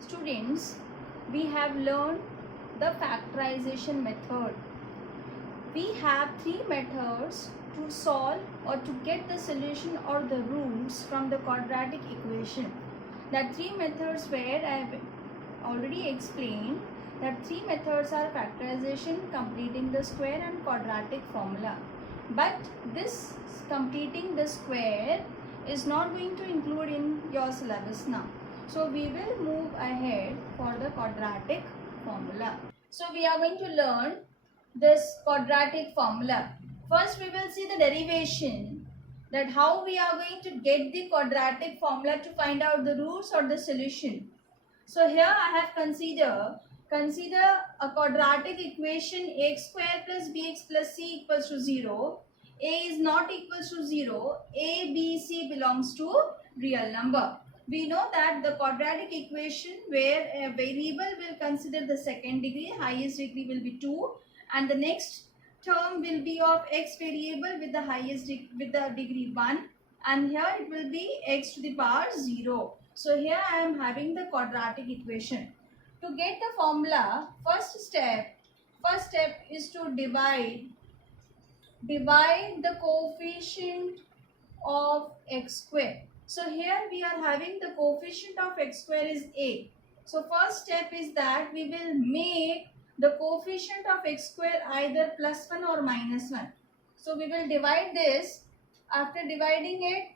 Students, we have learned the factorization method. We have three methods to solve or to get the solution or the roots from the quadratic equation. The three methods where I have already explained that three methods are factorization, completing the square and quadratic formula. But this completing the square is not going to include in your syllabus now. So we will move ahead for the quadratic formula. So we are going to learn this quadratic formula. First we will see the derivation, that how we are going to get the quadratic formula to find out the roots or the solution. So here I have consider a quadratic equation ax square plus bx plus c equals to 0. A is not equals to 0. A, B, C belongs to real number. We know that the quadratic equation where a variable will consider the second degree, highest degree will be 2, and the next term will be of x variable with the highest with the degree 1, and here it will be x to the power 0. So here I am having the quadratic equation. To get the formula, first step is to divide the coefficient of x square. So here we are having the coefficient of x square is a. So first step is that we will make the coefficient of x square either +1 or -1. So we will divide this. After dividing it,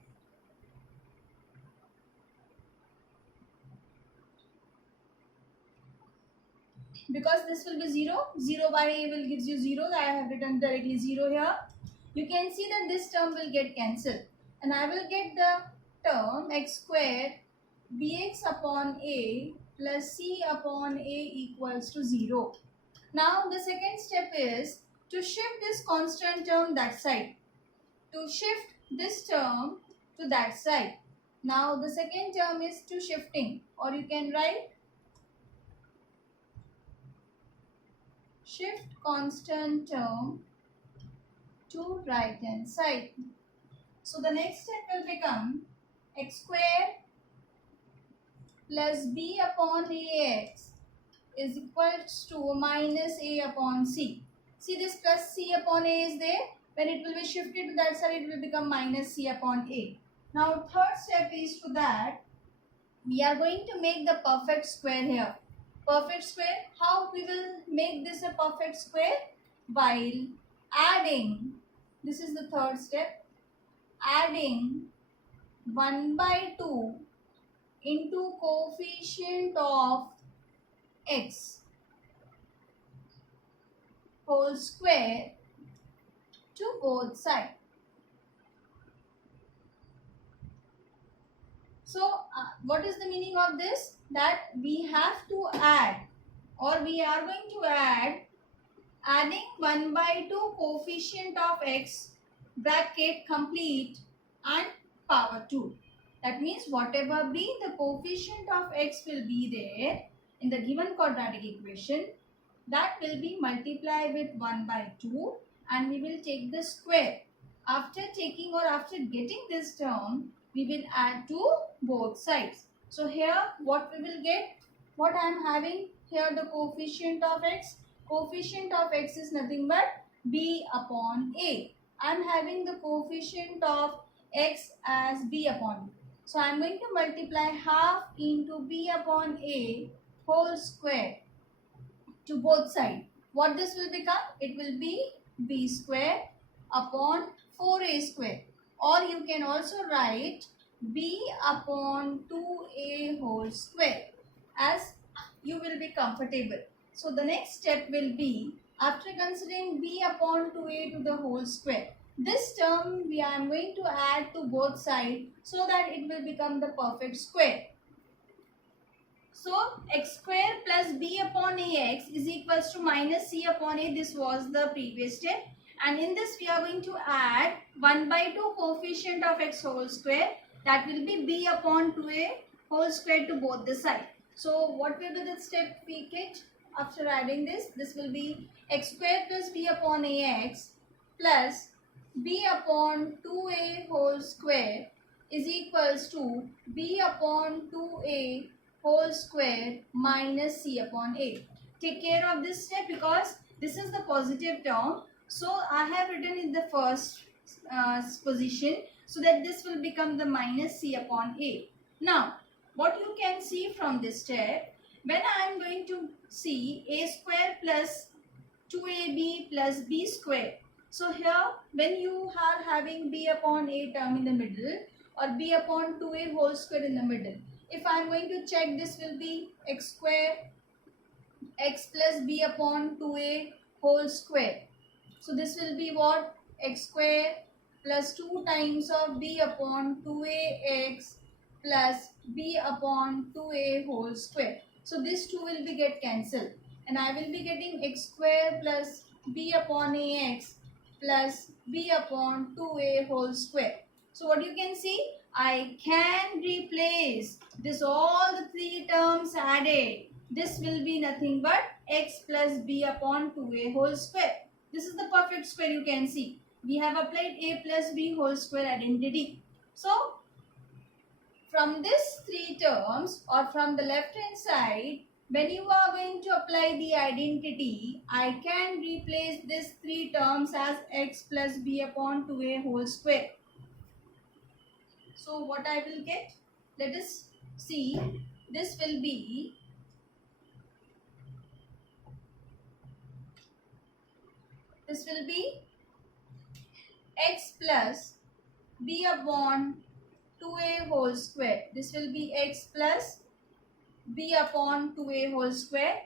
because this will be 0 by a will gives you 0, I have written directly 0 here. You can see that this term will get cancelled, and I will get the term x square bx upon a plus c upon a equals to 0. Now the second step is to shift this constant term that side. To shift this term to that side. Now the second term is to shifting, or you can write shift constant term to right hand side. So the next step will become x square plus b upon ax is equals to minus a upon c. See, this plus c upon a is there. When it will be shifted to that side, it will become minus c upon a. Now third step is to that we are going to make the perfect square here. Perfect square, how we will make this a perfect square? While adding, this is the third step, adding 1 by 2 into coefficient of x whole square to both sides. So what is the meaning of this? That we have to add, or we are going to add, adding 1 by 2 coefficient of x bracket complete and power 2. That means whatever be the coefficient of x will be there in the given quadratic equation, that will be multiplied with 1 by 2, and we will take the square. After taking or after getting this term, we will add to both sides. So here what we will get, what I am having here, the coefficient of x. Coefficient of x is nothing but b upon a. I am having the coefficient of x as b upon b. So I am going to multiply half into b upon a whole square to both sides. What this will become? It will be b square upon 4a square. Or you can also write b upon 2a whole square, as you will be comfortable. So the next step will be, after considering b upon 2a to the whole square, this term I am going to add to both sides so that it will become the perfect square. So x square plus b upon ax is equals to minus c upon a. This was the previous step. And in this we are going to add 1 by 2 coefficient of x whole square. That will be b upon 2a whole square to both the sides. So what will be the step we get after adding this? This will be x square plus b upon ax plus b upon 2a whole square is equals to b upon 2a whole square minus c upon a. Take care of this step because this is the positive term. So I have written in the first position so that this will become the minus c upon a. Now, what you can see from this step, when I am going to see a square plus 2ab plus b square. So here when you are having b upon a term in the middle or b upon 2a whole square in the middle, if I am going to check, this will be x square x plus b upon 2a whole square. So this will be what? X square plus 2 times of b upon 2ax plus b upon 2a whole square. So this 2 will be get cancelled and I will be getting x square plus b upon ax plus b upon 2a whole square. So what you can see, I can replace this all the three terms added. This will be nothing but x plus b upon 2a whole square. This is the perfect square you can see. We have applied a plus b whole square identity. So from this three terms or from the left hand side, when you are going to apply the identity, I can replace these three terms as x plus b upon 2a whole square. So what I will get? Let us see. This will be x plus b upon 2a whole square. This will be x plus b upon 2a whole square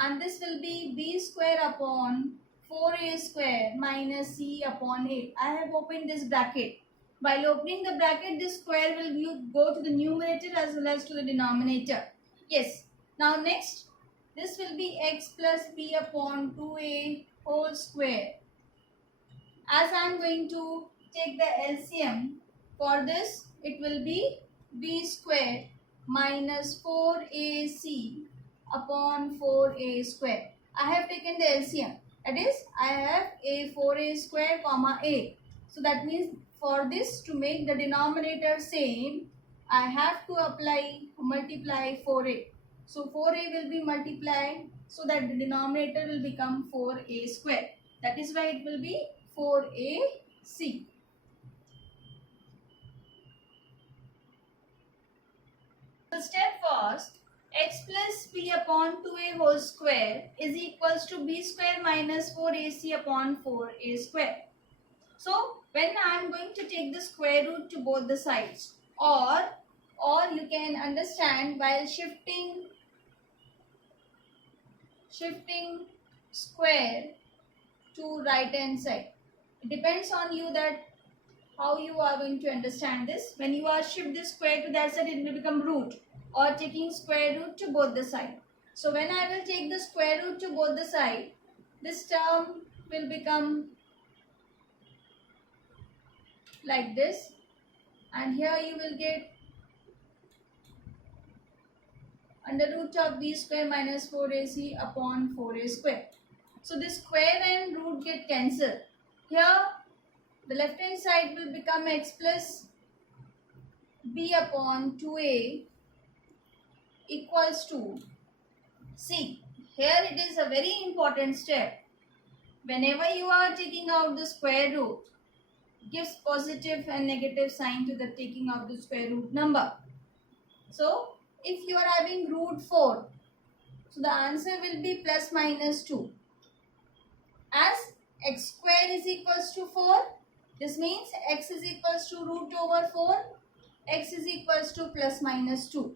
and this will be b square upon 4a square minus c upon a. I have opened this bracket. While opening the bracket, this square will go to the numerator as well as to the denominator. Yes. Now next, this will be x plus b upon 2a whole square. As I am going to take the LCM for this, it will be b square minus 4ac upon 4a square. I have taken the LCM. That is, I have a 4a square comma a. So that means for this to make the denominator same, I have to multiply 4a. So 4a will be multiplied so that the denominator will become 4a square. That is why it will be 4ac. The step was x plus b upon 2a whole square is equals to b square minus 4ac upon 4a square. So when I am going to take the square root to both the sides, or you can understand while shifting square to right hand side. It depends on you that how you are going to understand this. When you are shift this square to that side, it will become root, or taking square root to both the side. So when I will take the square root to both the side, this term will become like this, and here you will get under root of b square minus 4ac upon 4a square. So this square and root get cancelled. Here the left hand side will become x plus b upon 2a equals to, see, here it is a very important step. Whenever you are taking out the square root, gives positive and negative sign to the taking out the square root number. So if you are having root 4, so the answer will be plus minus 2. As x square is equals to 4, this means x is equals to root over 4, x is equals to plus minus 2.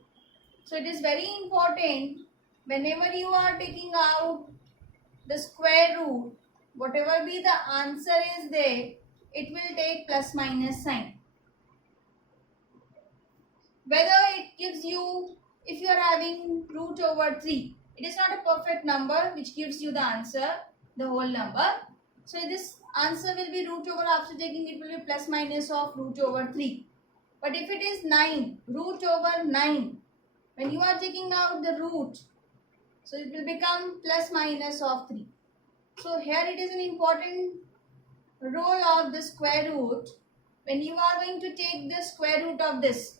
So it is very important, whenever you are taking out the square root, whatever be the answer is there, it will take plus minus sign. Whether it gives you, if you are having root over 3, it is not a perfect number which gives you the answer, the whole number. So this answer will be root over, after taking it will be plus minus of root over 3. But if it is 9, root over 9, when you are taking out the root, so it will become plus minus of 3. So here it is an important role of the square root. When you are going to take the square root of this,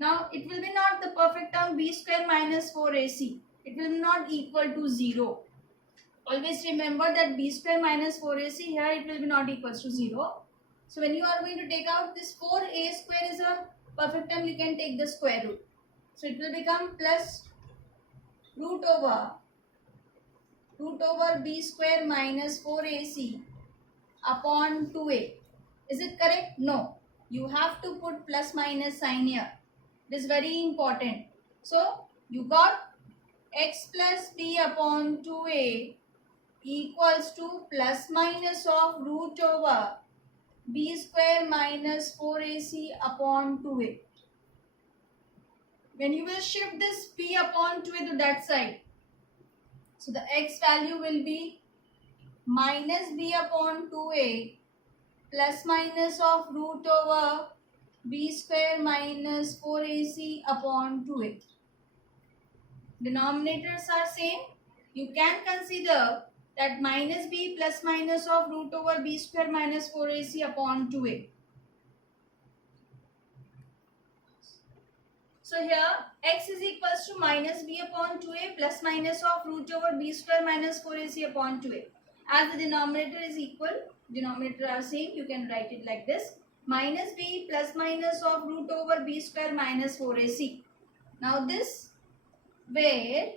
Now it will be not the perfect term b square minus 4ac. It will not equal to 0. Always remember that b square minus 4ac, here it will be not equals to 0. So when you are going to take out this 4a square is a perfect term, you can take the square root. So it will become plus root over b square minus 4ac upon 2a. Is it correct? No. You have to put plus minus sign here. It is very important. So you got x plus b upon 2a equals to plus minus of root over b square minus 4ac upon 2a. When you will shift this b upon 2a to that side, so the x value will be minus b upon 2a plus minus of root over b square minus 4ac upon 2a. Denominators are same. You can consider that minus b plus minus of root over b square minus 4ac upon 2a. So here x is equals to minus b upon 2a plus minus of root over b square minus 4ac upon 2a. As the denominator is equal, denominator are same, you can write it like this. Minus b plus minus of root over b square minus 4ac. Now this where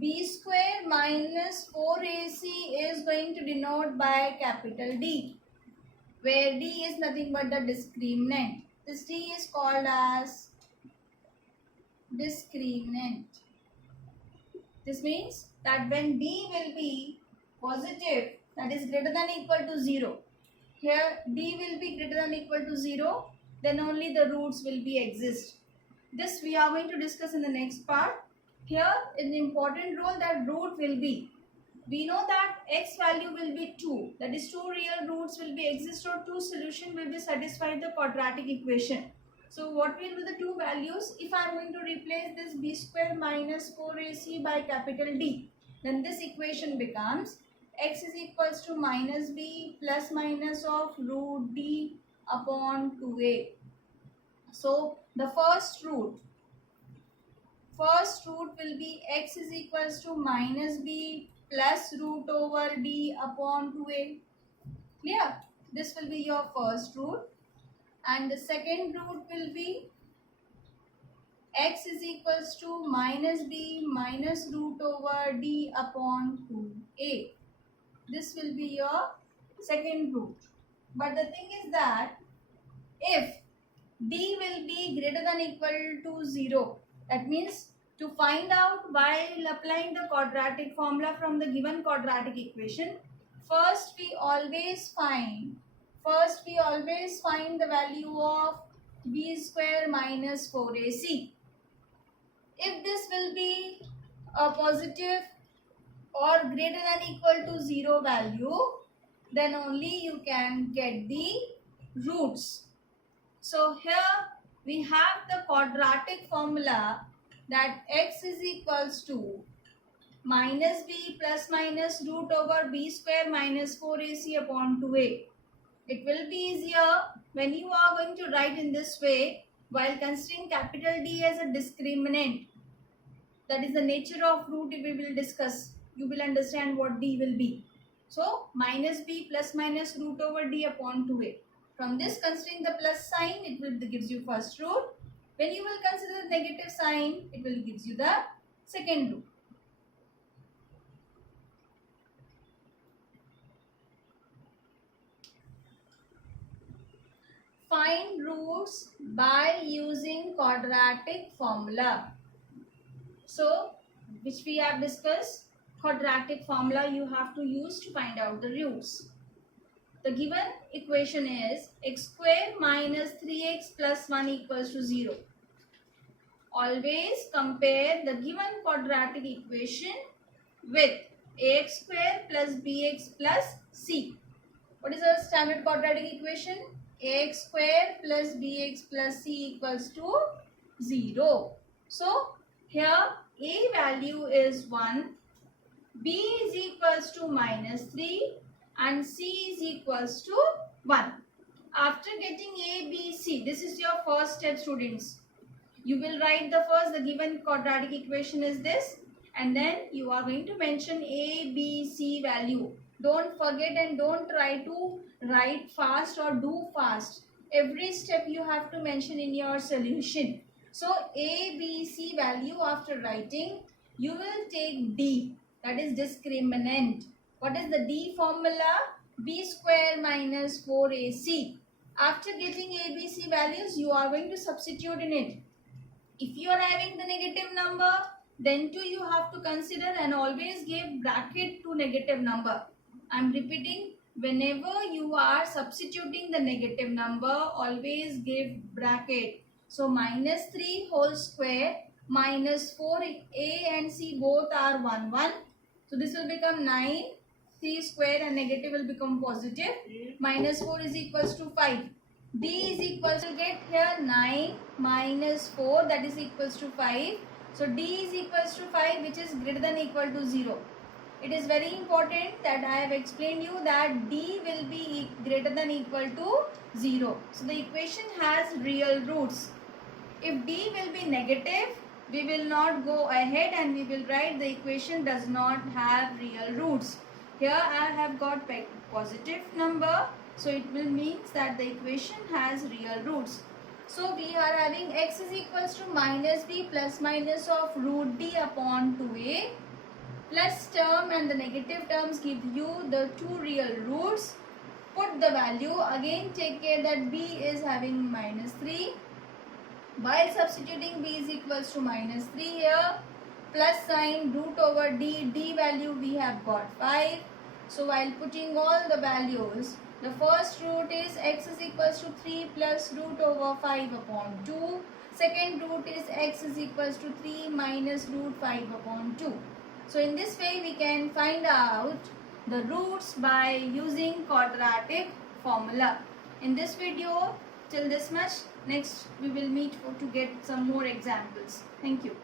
b square minus 4ac is going to denote by capital D, where D is nothing but the discriminant. This D is called as discriminant. This means that when D will be positive, that is greater than equal to 0, here D will be greater than equal to 0, then only the roots will be exist. This we are going to discuss in the next part. Here is an important rule that root will be. We know that x value will be 2. That is 2 real roots will be exist or 2 solution will be satisfy the quadratic equation. So what will be the 2 values? If I am going to replace this b square minus 4ac by capital D, then this equation becomes x is equals to minus b plus minus of root d upon 2a. So the first root will be x is equals to minus b plus root over d upon 2a. Clear? This will be your first root. And the second root will be x is equals to minus b minus root over d upon 2a. This will be your second root. But the thing is that if d will be greater than equal to 0, that means to find out while applying the quadratic formula from the given quadratic equation, first we always find the value of b square minus 4ac. If this will be a positive or greater than equal to 0 value, then only you can get the roots. So here we have the quadratic formula that x is equals to minus b plus minus root over b square minus 4ac upon 2a. It will be easier when you are going to write in this way while considering capital D as a discriminant. That is the nature of root we will discuss. You will understand what D will be. So minus b plus minus root over d upon 2a. From this, considering the plus sign, it will gives you first root. When you will consider the negative sign, it will gives you the second root. Find roots by using quadratic formula. So, which we have discussed, quadratic formula you have to use to find out the roots. The given equation is x square minus 3x plus 1 equals to 0. Always compare the given quadratic equation with ax square plus bx plus c. What is our standard quadratic equation? Ax square plus bx plus c equals to 0. So, here a value is 1, b is equals to minus 3 and c is equals to 1. After getting A, B, C, this is your first step, students. You will write the given quadratic equation is this, and then you are going to mention A, B, C value. Don't forget and don't try to write fast or do fast. Every step you have to mention in your solution. So A, B, C value after writing, you will take D, that is discriminant. What is the D formula? B square minus 4AC. After getting A, B, C values, you are going to substitute in it. If you are having the negative number, then too you have to consider and always give bracket to negative number. I am repeating, whenever you are substituting the negative number, always give bracket. So minus 3 whole square minus 4, A and C both are 1, 1. So this will become 9, 3 square and negative will become positive. Minus 4 is equals to 5. D is equals to get here 9 minus 4, that is equals to 5. So D is equals to 5, which is greater than equal to 0. It is very important that I have explained you that D will be greater than equal to 0. So the equation has real roots. If D will be negative, we will not go ahead and we will write the equation does not have real roots. Here I have got positive number. So it will means that the equation has real roots. So we are having x is equals to minus b plus minus of root d upon 2a, plus term and the negative terms give you the two real roots. Put the value, again take care that b is having minus 3. While substituting b is equals to minus 3 here, plus sign root over d value we have got 5. So while putting all the values, the first root is x is equals to 3 plus root over 5 upon 2. Second root is x is equals to 3 minus root 5 upon 2. So in this way we can find out the roots by using quadratic formula. In this video, till this much. Next we will meet to get some more examples. Thank you.